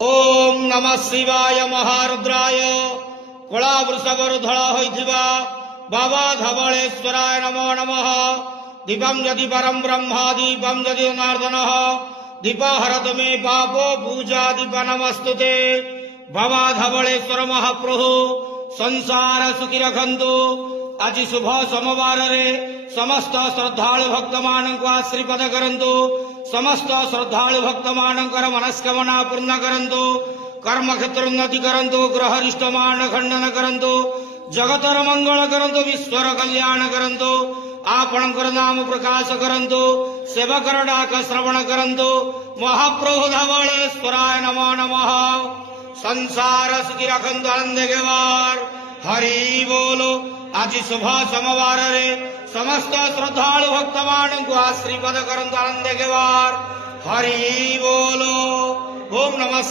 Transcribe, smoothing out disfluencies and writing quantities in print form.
ओम नमः शिवाय महारुद्राय कला वृषभर धड़ा होइथिबा बाबा धवलेश्वराय नमो नमः। दीपम यदि परम ब्रह्मा दीपम यदि जनार्दन दीप हरत मे पापो पूजा दीप नमस्तुते। बाबा धवलेश्वर महाप्रभु संसार सुखी रखंतु। आज शुभ सोमवार रे समस्त श्रद्धालु भक्त मानक आशीर्वाद करंतु। समस्त श्रद्धालु भक्त मानकर मनस्कामना पूर्ण करंतु। कर्म क्षेत्र उन्नति करंतु। ग्रह रिष्ट मान खंडन करंतु। जगतर मंगल करंतु। विश्वर कल्याण करंतु। आपणकर नाम प्रकाश करंतु। सेवकर डाक श्रवण करंतु। महाप्रभु धवलेश्वराय नमो नमः। संसार सुखी रखंतु आनंद गेवार हरि बोलो। आज शुभ सोमवार रे समस्त श्रद्धालु भक्त मानक आशीर्वाद करंतु आनंद गेवार हरि बोलो। ओम नमः।